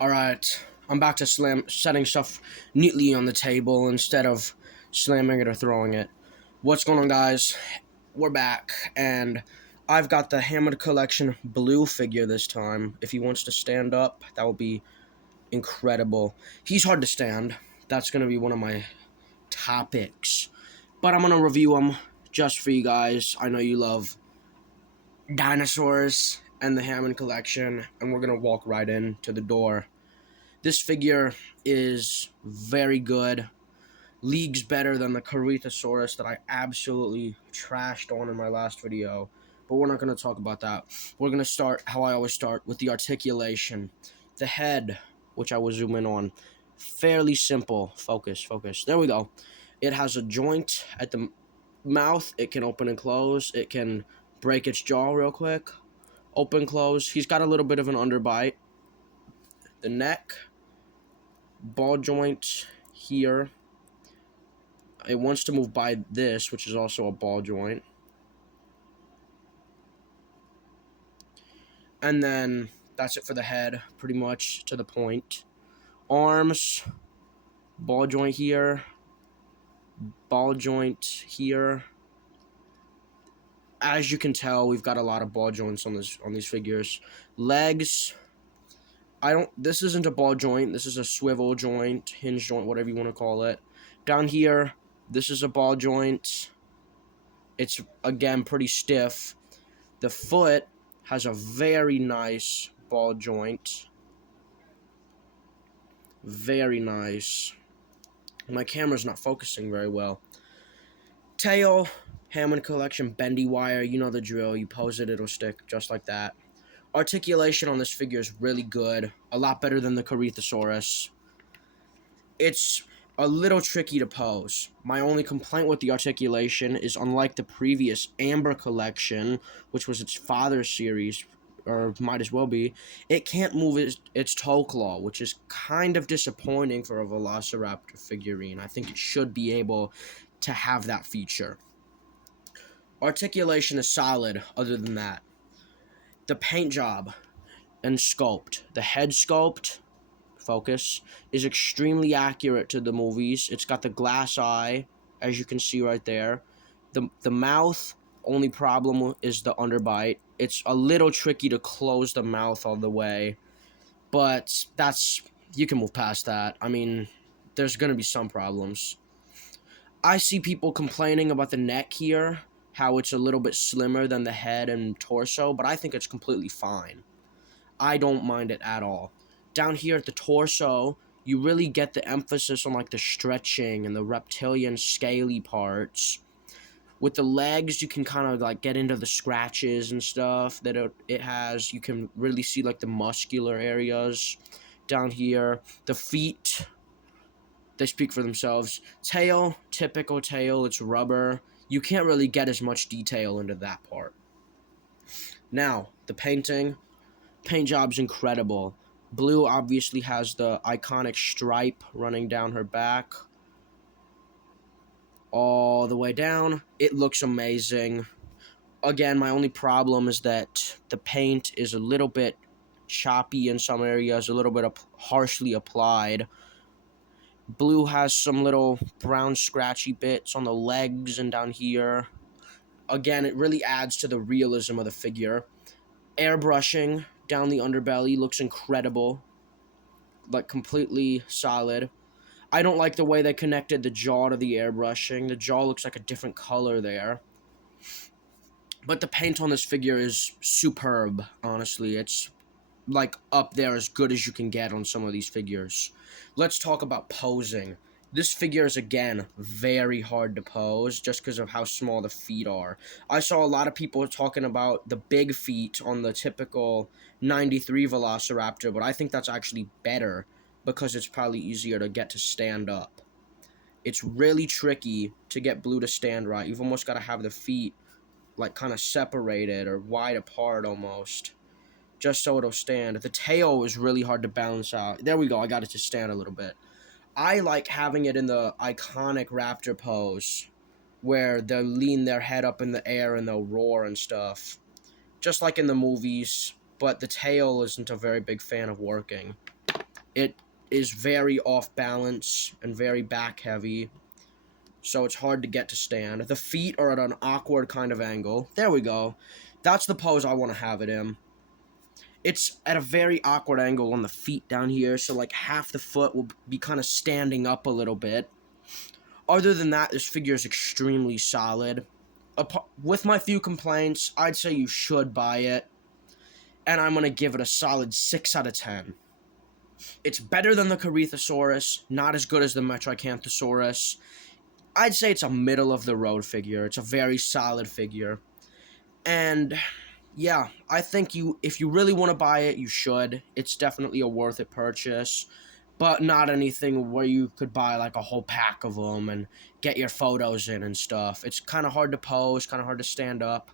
Alright, I'm back to setting stuff neatly on the table instead of slamming it or throwing it. What's going on, guys? We're back, and I've got the Hammond Collection Blue figure this time. If he wants to stand up, that would be incredible. He's hard to stand. That's going to be one of my topics. But I'm going to review him just for you guys. I know you love dinosaurs and the Hammond Collection, and we're going to walk right in to the door. This figure is very good. Leagues better than the Corythosaurus that I absolutely trashed on in my last video. But we're not going to talk about that. We're going to start how I always start, with the articulation. The head, which I will zoom in on, fairly simple. Focus, focus. There we go. It has a joint at the mouth. It can open and close. It can break its jaw real quick. Open, close. He's got a little bit of an underbite. The neck, ball joint here. It wants to move by this, which is also a ball joint. And then that's it for the head, pretty much to the point. Arms, ball joint here, ball joint here. As you can tell, we've got a lot of ball joints on these figures. Legs, this isn't a ball joint, this is a swivel joint, hinge joint, whatever you want to call it. Down here, this is a ball joint. It's, again, pretty stiff. The foot has a very nice ball joint. Very nice. My camera's not focusing very well. Tail, Hammond Collection bendy wire. You know the drill. You pose it, it'll stick just like that. Articulation on this figure is really good. A lot better than the Corythosaurus. It's a little tricky to pose. My only complaint with the articulation is, unlike the previous Amber Collection, which was its father series, or might as well be, it can't move its toe claw, which is kind of disappointing for a velociraptor figurine. I think it should be able to have that feature. Articulation is solid, other than that. The paint job and sculpt. The head sculpt, focus, is extremely accurate to the movies. It's got the glass eye, as you can see right there. The mouth, only problem is the underbite. It's a little tricky to close the mouth all the way, but you can move past that. I mean, there's going to be some problems. I see people complaining about the neck here, how it's a little bit slimmer than the head and torso, but I think it's completely fine. I don't mind it at all. Down here at the torso, you really get the emphasis on like the stretching and the reptilian scaly parts. With the legs, you can kind of like get into the scratches and stuff that it has. You can really see like the muscular areas down here. The feet, they speak for themselves. Tail, typical tail, it's rubber. You can't really get as much detail into that part. Now, the painting. Paint job's incredible. Blue obviously has the iconic stripe running down her back all the way down. It looks amazing. Again, my only problem is that the paint is a little bit choppy in some areas, a little bit harshly applied. Blue has some little brown scratchy bits on the legs and down here. Again, it really adds to the realism of the figure. Airbrushing down the underbelly looks incredible, like completely solid. I don't like the way they connected the jaw to the airbrushing. The jaw looks like a different color there. But the paint on this figure is superb, honestly. It's like up there as good as you can get on some of these figures. Let's talk about posing. This figure is, again, very hard to pose just because of how small the feet are. I saw a lot of people talking about the big feet on the typical 93 Velociraptor, but I think that's actually better because it's probably easier to get to stand up. It's really tricky to get Blue to stand right. You've almost got to have the feet like kind of separated or wide apart almost, just so it'll stand. The tail is really hard to balance out. There we go, I got it to stand a little bit. I like having it in the iconic raptor pose, where they'll lean their head up in the air and they'll roar and stuff, just like in the movies, but the tail isn't a very big fan of working. It is very off balance and very back heavy, so it's hard to get to stand. The feet are at an awkward kind of angle. There we go. That's the pose I want to have it in. It's at a very awkward angle on the feet down here, so like half the foot will be kind of standing up a little bit. Other than that, this figure is extremely solid. With my few complaints, I'd say you should buy it, and I'm going to give it a solid 6 out of 10. It's better than the Corythosaurus, not as good as the Metricanthosaurus. I'd say it's a middle-of-the-road figure. It's a very solid figure. And yeah, I think if you really want to buy it, you should. It's definitely a worth it purchase, but not anything where you could buy like a whole pack of them and get your photos in and stuff. It's kind of hard to pose, kind of hard to stand up.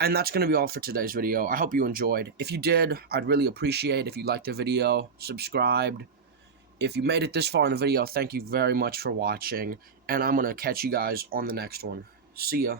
And that's going to be all for today's video. I hope you enjoyed. If you did, I'd really appreciate if you liked the video, subscribed. If you made it this far in the video, thank you very much for watching, and I'm going to catch you guys on the next one. See ya.